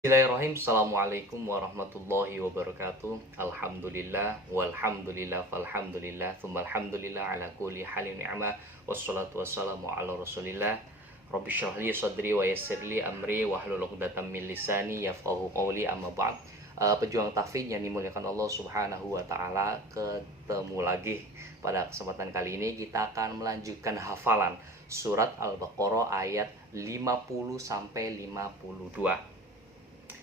Bismillahirrahmanirrahim. Assalamualaikum warahmatullahi wabarakatuh. Alhamdulillah walhamdulillah falhamdulillah thummalhamdulillah ala kulli halin ni'mah wassalatu wassalamu ala rasulillah. Rabbi shrah li sadri wa yassir li amri wahlul 'uqdatam min lisani yafqahu qawli, amma ba'd. Pejuang tahfidz yang dimuliakan Allah Subhanahu wa taala, ketemu lagi. Pada kesempatan kali ini kita akan melanjutkan hafalan surat Al-Baqarah ayat 50 sampai 52.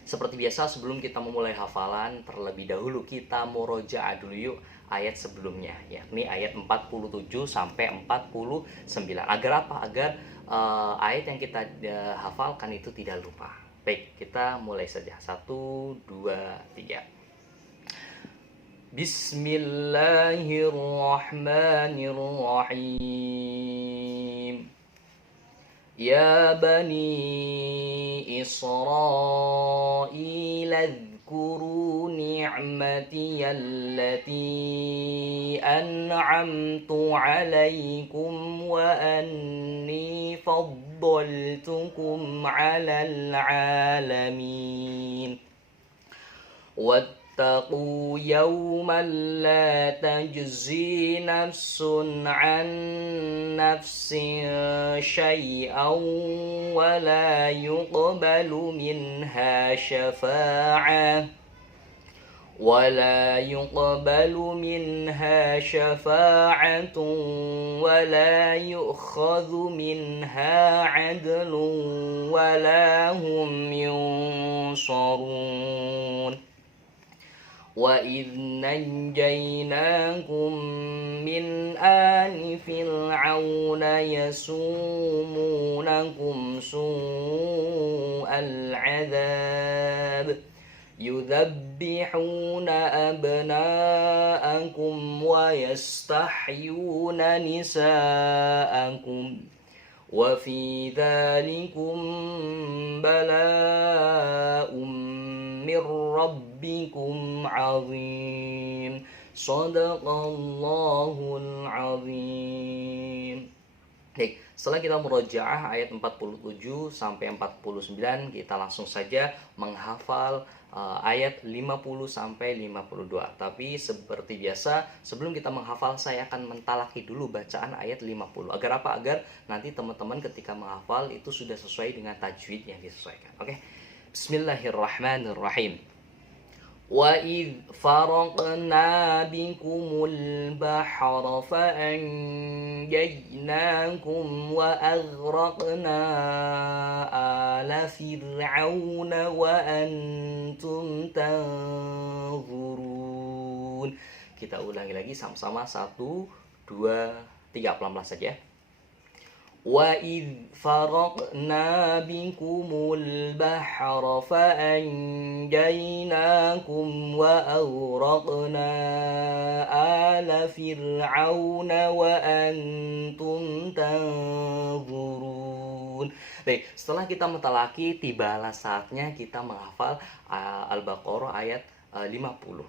Seperti biasa, sebelum kita memulai hafalan, terlebih dahulu kita murojaah dulu yuk ayat sebelumnya, yakni ayat 47 sampai 49. Agar apa? Agar ayat yang kita hafalkan itu tidak lupa. Baik, kita mulai saja. 1, 2, 3. Bismillahirrahmanirrahim. Ya bani Israil adhkuru ni'mati allati an'amtu alaikum wa anni faddaltukum 'alal 'alamin. واتقوا يوما لا تجزي نفس عن نفس شيئا ولا يقبل منها شفاعة ولا يؤخذ منها عدل ولا هم ينصرون. وَإِذْ نَجَّيْنَاكُمْ مِنْ آلِ فِرْعَوْنَ يَسُومُونَكُمْ سُوءَ الْعَذَابِ يُذَبِّحُونَ أَبْنَاءَكُمْ وَيَسْتَحْيُونَ نِسَاءَكُمْ وَفِي ذَلِكُمْ بَلَاءٌ مِّن رَّبِّكُمْ عَظِيمٌ. Shadaqallahul azim. Baik, setelah kita murojaah ayat 47 sampai 49, kita langsung saja menghafal ayat 50 sampai 52. Tapi seperti biasa, sebelum kita menghafal, saya akan mentalaki dulu bacaan ayat 50. Agar apa? Agar nanti teman-teman ketika menghafal itu sudah sesuai dengan tajwid yang disesuaikan. Oke. Bismillahirrahmanirrahim. وَإِذْ فَرَقْنَا بِكُمُ الْبَحْرَ فَأَنْجَيْنَاكُمْ وَأَغْرَقْنَا آلَ فِرْعَوْنَ وَأَنْتُمْ تَنْظُرُونَ. Kita ulangi lagi sama-sama. 1, 2, 3. Pelan-pelan saja. وَإِذْ فَرَقْنَا بِكُمُ الْبَحْرَ فَأَنْجَيْنَاكُمْ وَأَغْرَقْنَا آلَ فِرْعَوْنَ وَأَنْتُمْ تَنْظُرُونَ. Baik, setelah kita mentalaki, tibalah saatnya kita menghafal Al-Baqarah ayat 50.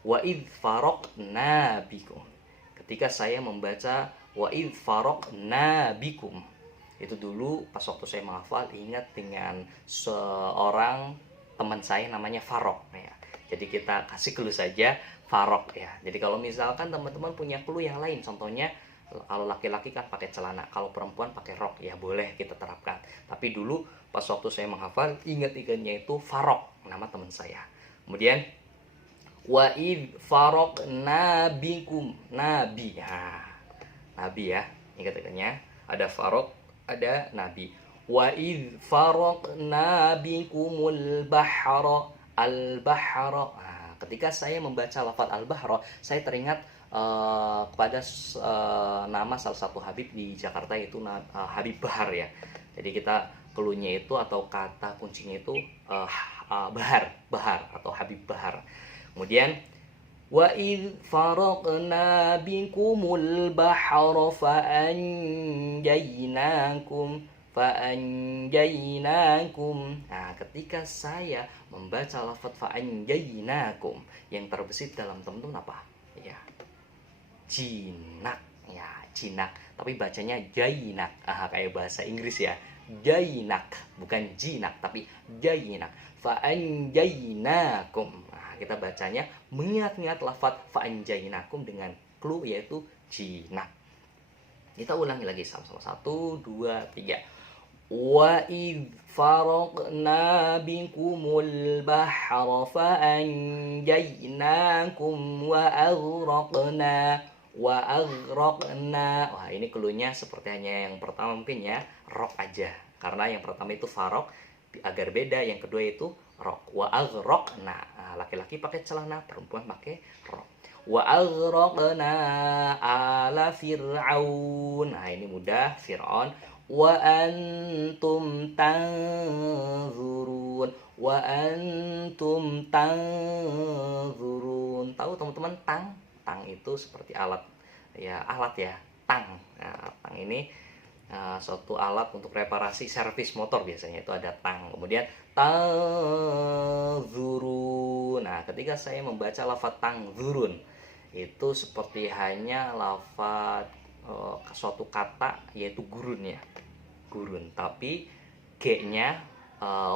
وَإِذْ فَرَقْنَا بِكُمْ. Ketika saya membaca وَإِذْ فَرَقْنَا بِكُمْ, itu dulu pas waktu saya menghafal ingat dengan seorang teman saya namanya Farok ya. Jadi kita kasih clue saja Farok ya. Jadi kalau misalkan teman-teman punya clue yang lain, contohnya kalau laki-laki kan pakai celana, kalau perempuan pakai rok, ya boleh kita terapkan. Tapi dulu pas waktu saya menghafal, ingat-ingatnya itu Farok, nama teman saya. Kemudian وَإِذْ فَرَقْنَا بِكُمْ, nabi ya. Nabi ya, ingat-ingatnya ada Farok, ada Nabi. وَإِذْ فَرَقْنَا بِكُمُ الْبَحْرَ, al-bahra. Nah, ketika saya membaca lafaz al-bahra, saya teringat kepada nama salah satu Habib di Jakarta, yaitu Habib Bahar ya. Jadi kita cluenya itu atau kata kuncinya itu Bahar atau Habib Bahar. Kemudian وَإِذْ فَرَقْنَا بِكُمُ الْبَحْرَ فَأَنْجَيْنَاكُمْ. Nah, ketika saya membaca lafaz fa'anjainakum, yang terbesit dalam teman-teman apa? Ya, jinak. Ya, jinak, tapi bacanya jainak. Kayak bahasa Inggris ya. Jainak, bukan jinak tapi jainak. Fa'anjainakum. Kita bacanya mengingat-ingat lafaz fa'anjainakum dengan clue yaitu jinak. Kita ulangi lagi sama-sama. 1, 2, 3. Wa idh faraqna bikumul bahra fa'anjainakum wa aghraqna. Wah, ini cluenya seperti hanya yang pertama mungkin ya, rok aja. Karena yang pertama itu farok agar beda, yang kedua itu rok. Wa aghraqna. Laki-laki pakai celana, perempuan pakai rok. Wa aghraqna ala fir'aun. Ini mudah, Fir'aun. Wa antum tanzurun. Wa antum tanzurun. Tahu teman-teman tang? Tang itu seperti alat ya, tang. Tang ini suatu alat untuk reparasi servis motor, biasanya itu ada tang. Kemudian tanzurun. Ketika saya membaca lafaz tanzurun itu seperti hanya lafaz suatu kata yaitu gurun ya, gurun, tapi G-nya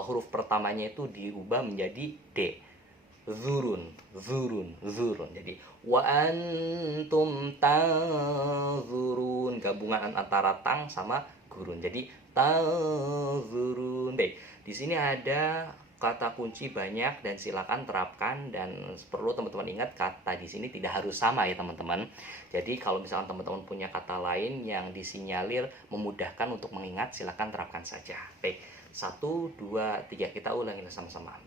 huruf pertamanya itu diubah menjadi D. Zurun. Jadi wa antum tanzurun, gabungan antara tang sama gurun. Jadi tanzurun. Baik, di sini ada kata kunci banyak dan silakan terapkan, dan perlu teman-teman ingat kata di sini tidak harus sama ya teman-teman. Jadi kalau misalkan teman-teman punya kata lain yang disinyalir memudahkan untuk mengingat, silakan terapkan saja. Baik, 1, 2, 3 kita ulangi sama-sama.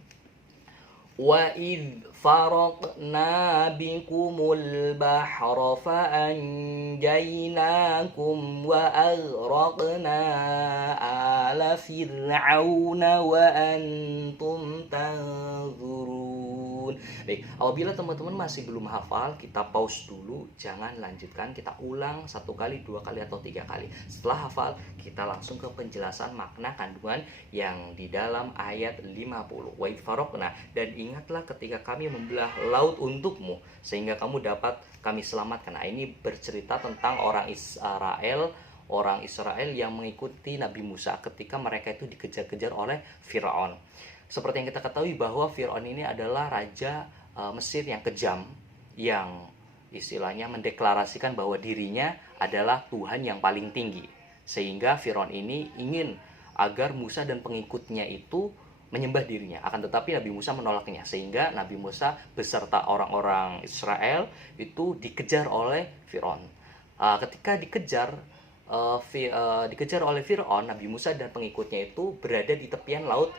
Wa idh faraqna bikumul bahra fa'anjainakum wa aghraqna ala fir'auna wa antum tanzurun. Baik, apabila teman-teman masih belum hafal, kita pause dulu, jangan lanjutkan, kita ulang 1 kali, 2 kali atau 3 kali. Setelah hafal, kita langsung ke penjelasan makna kandungan yang di dalam ayat 50. Wa idh faraqna, dan ingatlah ketika kami membelah laut untukmu sehingga kamu dapat kami selamatkan. Ini bercerita tentang orang Israel yang mengikuti Nabi Musa ketika mereka itu dikejar-kejar oleh Fir'aun. Seperti yang kita ketahui bahwa Fir'aun ini adalah raja Mesir yang kejam, yang istilahnya mendeklarasikan bahwa dirinya adalah Tuhan yang paling tinggi. Sehingga Fir'aun ini ingin agar Musa dan pengikutnya itu menyembah dirinya. Akan tetapi Nabi Musa menolaknya, sehingga Nabi Musa beserta orang-orang Israel itu dikejar oleh Fir'aun. Ketika dikejar oleh Fir'aun, Nabi Musa dan pengikutnya itu berada di tepian Laut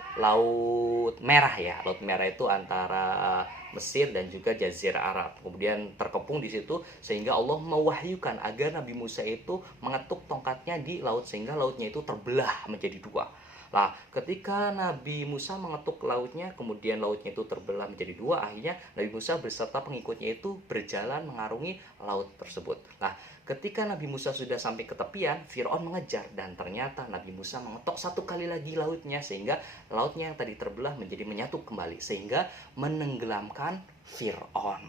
Merah ya. Laut Merah itu antara Mesir dan juga Jazirah Arab. Kemudian terkepung di situ sehingga Allah mewahyukan agar Nabi Musa itu mengetuk tongkatnya di laut sehingga lautnya itu terbelah menjadi 2. Nah, ketika Nabi Musa mengetuk lautnya, kemudian lautnya itu terbelah menjadi 2, akhirnya Nabi Musa beserta pengikutnya itu berjalan mengarungi laut tersebut. Nah, ketika Nabi Musa sudah sampai ke tepian, Fir'aun mengejar, dan ternyata Nabi Musa mengetok 1 kali lagi lautnya, sehingga lautnya yang tadi terbelah menjadi menyatu kembali, sehingga menenggelamkan Fir'aun.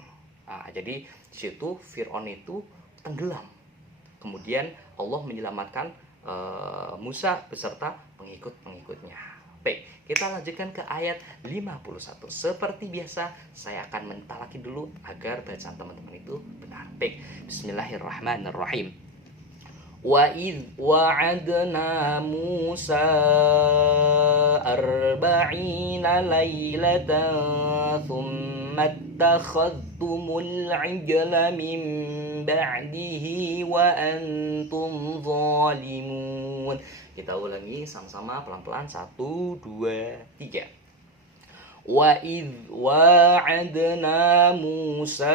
Jadi di situ Fir'aun itu tenggelam. Kemudian Allah menyelamatkan Musa beserta pengikut-pengikutnya. Baik, kita lanjutkan ke ayat 51. Seperti biasa, saya akan mentalaki dulu agar bacaan teman-teman itu benar. Baik, bismillahirrahmanirrahim. Wa idh wa'adna Musa 40 laylatan thumma ittakhadhtumul 'ijla min ba'dihi wa antum zalimun. Kita ulangi sama-sama pelan-pelan. 1, 2, 3. Wa idh wa'adna Musa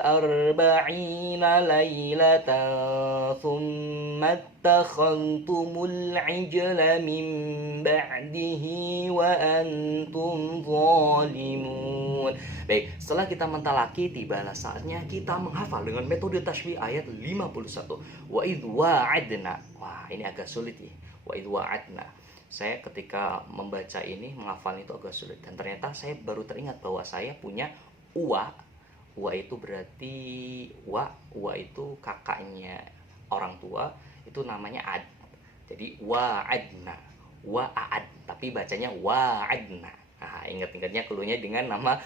40 laylatan thumma ittakhadhtumul 'ijla min ba'dihi wa antum zalimun. Baik, setelah kita mentalaki, tibalah saatnya kita menghafal dengan metode tasbih ayat 51. Wa idh wa'adna. Wah, ini agak sulit ya. Wa idh wa'adna. Saya ketika membaca ini, menghafal itu agak sulit. Dan ternyata saya baru teringat bahwa saya punya uwa. Uwa itu berarti uwa itu kakaknya orang tua itu namanya ad. Jadi wa'adna, wa'ad, tapi bacanya wa'adna. Nah, ingat-ingatnya keluarnya dengan nama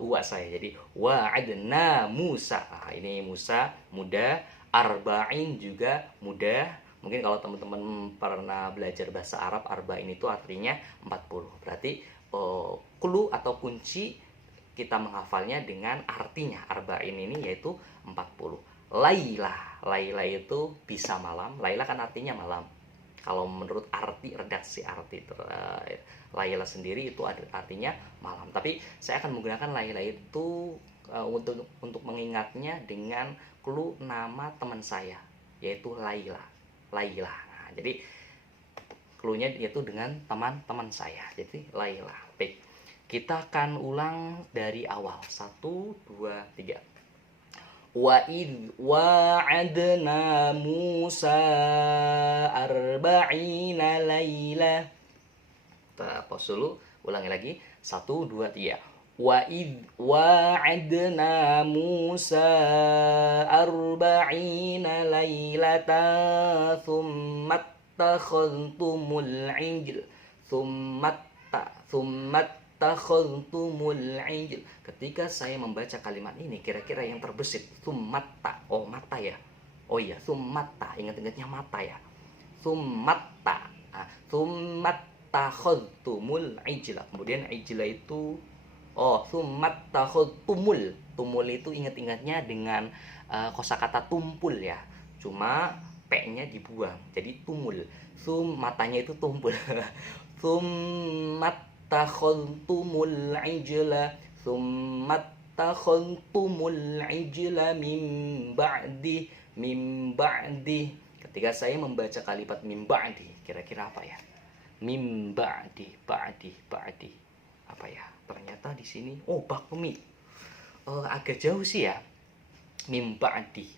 uwa saya. Jadi wa'adna Musa. Nah, ini Musa muda, arba'in juga muda. Mungkin kalau teman-teman pernah belajar bahasa Arab, arba'in itu artinya 40. Berarti clue atau kunci kita menghafalnya dengan artinya arba'in ini yaitu 40. Laila, Laila itu bisa malam. Laila kan artinya malam. Kalau menurut arti redaksi arti Laila sendiri itu artinya malam. Tapi saya akan menggunakan Laila itu untuk mengingatnya dengan clue nama teman saya yaitu Laila. Laila. Nah, jadi clue-nya yaitu dengan teman-teman saya. Jadi Laila. Baik. Kita akan ulang dari awal. 1 2 3. Wa id wa'adna Musa arba'ina laila. Kita pause dulu, ulangi lagi. 1 2 3. Wa id wa'adna Musa arba'ina lailatan thumma takhadtumul ijl thumma takhadtumul ijl. Ketika saya membaca kalimat ini, kira-kira yang terbesit sumatta. Oh, mata ya. Oh iya, sumatta. Ingat-ingatnya mata ya. Sumatta. Sumatta khadtumul ijla. Kemudian ijla itu sumatta khadtumul. Tumul itu ingat-ingatnya dengan kosakata tumpul ya. Cuma p-nya dibuang. Jadi tumul. Matanya itu tumpul. Sumatta takhadtumul ijla thumma takhadtumul ijla min ba'di. Ketika saya membaca kalimat min ba'di, kira-kira apa ya? Min ba'di apa ya? Ternyata di sini bakmi. Agak jauh sih ya. Min ba'di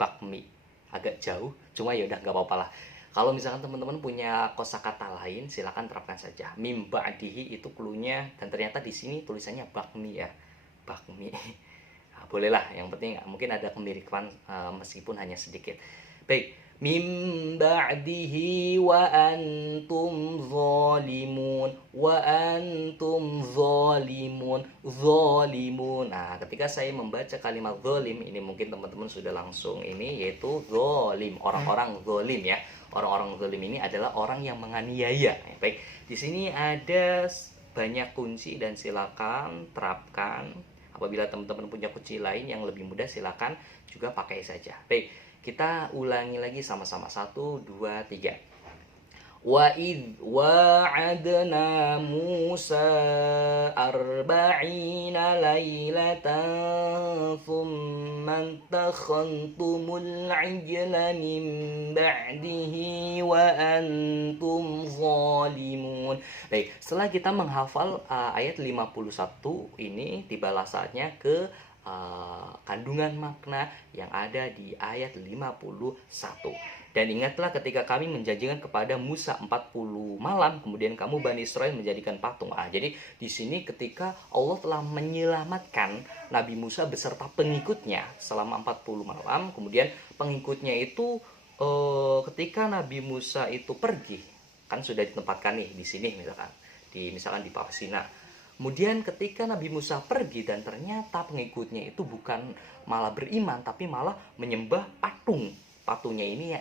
bakmi. Agak jauh, cuma ya udah nggak apa-apa lah. Kalau misalkan teman-teman punya kosakata lain, silakan terapkan saja. Mim ba'dihi itu cluenya, dan ternyata di sini tulisannya bakmi ya. Bakmi. Nah, bolehlah, yang penting mungkin ada kemiripan meskipun hanya sedikit. Baik, mim ba'dihi wa antum zalimun. Zalimun. Nah, ketika saya membaca kalimat zalim ini, mungkin teman-teman sudah langsung ini, yaitu zalim, orang-orang zalim ya. Orang-orang zalim ini adalah orang yang menganiaya. Baik, di sini ada banyak kunci dan silakan terapkan. Apabila teman-teman punya kunci lain yang lebih mudah, silakan juga pakai saja. Baik, kita ulangi lagi sama-sama. 1 2 3. Wa id wa'adna Musa arba'ina lailatan thumma takhadtumul ijla min ba'dihi wa antum zalimun. Baik, setelah kita menghafal ayat 51 ini, tibalah saatnya ke kandungan makna yang ada di ayat 51. Dan ingatlah ketika kami menjanjikan kepada Musa 40 malam, kemudian kamu Bani Israel menjadikan patung. Jadi di sini ketika Allah telah menyelamatkan Nabi Musa beserta pengikutnya selama 40 malam, kemudian pengikutnya itu ketika Nabi Musa itu pergi, kan sudah ditempatkan nih di sini misalkan di Palestina. Kemudian ketika Nabi Musa pergi dan ternyata pengikutnya itu bukan malah beriman, tapi malah menyembah patung. Patungnya ini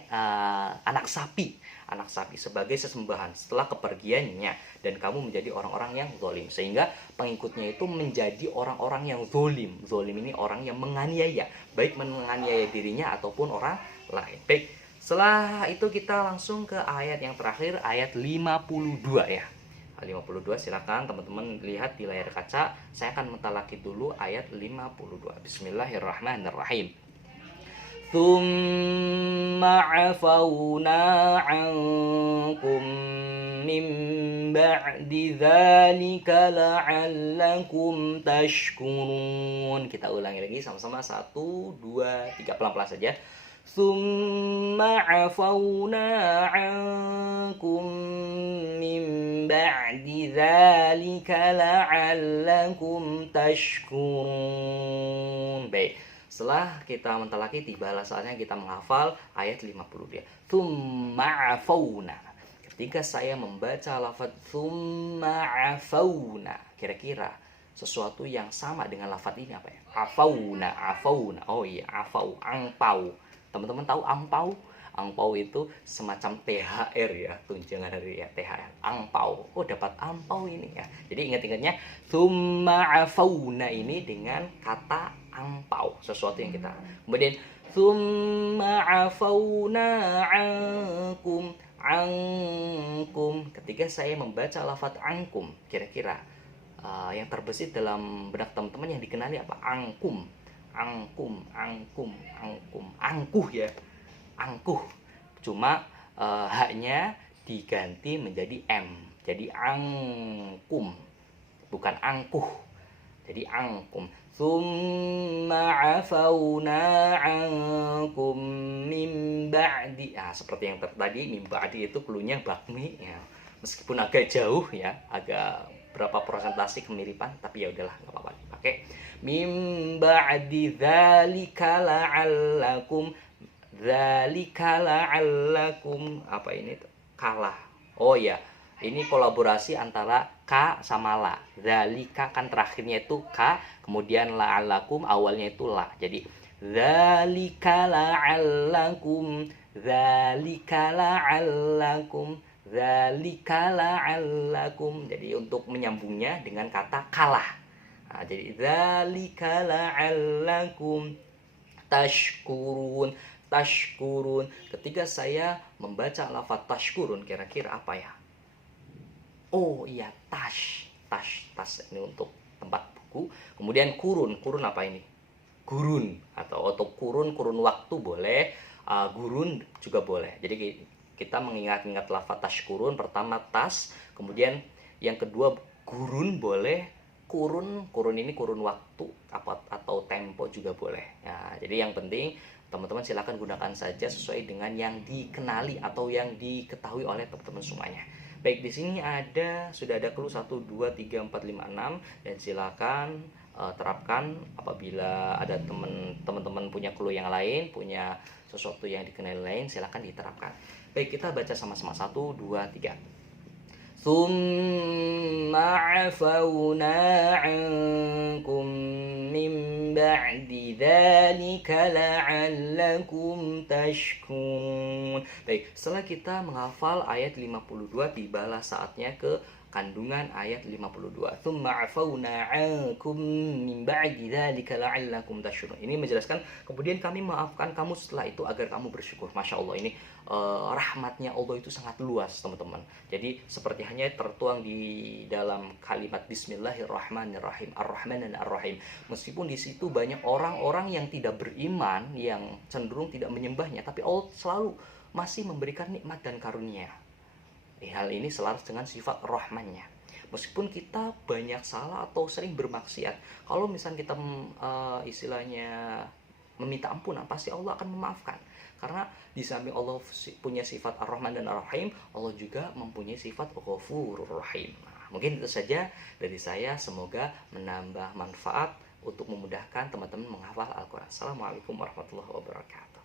anak sapi sebagai sesembahan setelah kepergiannya, dan kamu menjadi orang-orang yang zalim, sehingga pengikutnya itu menjadi orang-orang yang zalim. Zalim ini orang yang menganiaya, baik menganiaya dirinya ataupun orang lain. Baik, setelah itu kita langsung ke ayat yang terakhir, ayat 52 ya. 52, silakan teman-teman lihat di layar kaca. Saya akan mentalaki dulu ayat 52. Bismillahirrahmanirrahim. Tsumma 'afawna 'ankum min ba'di dzalika la'allakum tashkurun. Kita ulangi lagi sama-sama. 1 2 3, pelan-pelan saja. Tsumma 'afawna 'ankum min ba'di dzalika la'allakum tashkurun. Baik. Setelah kita mentalaki, tibalah saatnya kita menghafal ayat 50 dia. Tsumma afauna. Ketika saya membaca lafaz tsumma afauna, kira-kira sesuatu yang sama dengan lafaz ini apa ya? Afauna, afauna. Oh iya, afau, angpau. Teman-teman tahu angpau? Angpau itu semacam THR ya, tunjangan hari ya, THR. Angpau. Oh, dapat angpau ini ya. Jadi ingat-ingatnya tsumma afauna ini dengan kata angpau, sesuatu yang kita. Kemudian tsumma afauna ankum, ankum. Ketika saya membaca lafaz angkum, kira-kira yang terbesit dalam benak teman-teman yang dikenali apa? Angkum, angkum, angkum, angkum, angkuh ya, angkuh. Cuma haknya diganti menjadi m, jadi angkum, bukan angkuh, jadi angkum. Tsumma afauna ankum min ba'di. Seperti yang tadi, min ba'di itu klunya bakmi ya. Meskipun agak jauh ya, agak berapa persentase kemiripan, tapi ya udahlah, nggak apa-apa dipakai. Min ba'di dzalika la'allakum, dzalika la'allakum, apa ini tuh? Kalah. Oh ya, ini kolaborasi antara ka sama la. Dzalika kan terakhirnya itu ka, kemudian la'allakum awalnya itu la. Jadi dzalika la'allakum, dzalika la'allakum, dzalika la'allakum. Jadi untuk menyambungnya dengan kata kalah. Jadi dzalika la'allakum tashkurun, tashkurun. Ketika saya membaca lafaz tashkurun, kira-kira apa ya? Oh iya, tas, tas ini untuk tempat buku. Kemudian kurun, kurun apa ini? Gurun atau kurun, kurun waktu boleh, gurun juga boleh. Jadi kita mengingat-ingat lafaz tashkurun, pertama tas, kemudian yang kedua gurun boleh, kurun, kurun ini kurun waktu atau tempo juga boleh. Ya, jadi yang penting teman-teman silakan gunakan saja sesuai dengan yang dikenali atau yang diketahui oleh teman-teman semuanya. Baik, di sini sudah ada clue 1 2 3 4 5 6 dan silakan terapkan apabila ada teman-teman punya clue yang lain, punya sesuatu yang dikenali lain, silakan diterapkan. Baik, kita baca sama-sama 1 2 3. Tsumma afauna ankum min ba'di dzalika la'allakum tashkurun. Baik, setelah kita menghafal ayat 52, tibalah saatnya ke kandungan ayat 52. Tsumma afauna ankum min ba'di dzalika la'allakum tashkurun. Ini menjelaskan kemudian kami maafkan kamu setelah itu agar kamu bersyukur. Masya Allah, ini rahmatnya Allah itu sangat luas, teman-teman. Jadi seperti hanya tertuang di dalam kalimat Bismillahirrahmanirrahim, Ar-Rahman dan Ar-Rahim. Meskipun di situ banyak orang-orang yang tidak beriman, yang cenderung tidak menyembahnya, tapi Allah selalu masih memberikan nikmat dan karunia. Hal ini selaras dengan sifat rahmannya. Meskipun kita banyak salah atau sering bermaksiat, kalau misalnya kita istilahnya meminta ampunan, pasti Allah akan memaafkan. Karena di samping Allah punya sifat Ar-Rahman dan Ar-Rahim, Allah juga mempunyai sifat Ghafurur Rahim. Mungkin itu saja dari saya, semoga menambah manfaat untuk memudahkan teman-teman menghafal Al-Quran. Assalamualaikum warahmatullahi wabarakatuh.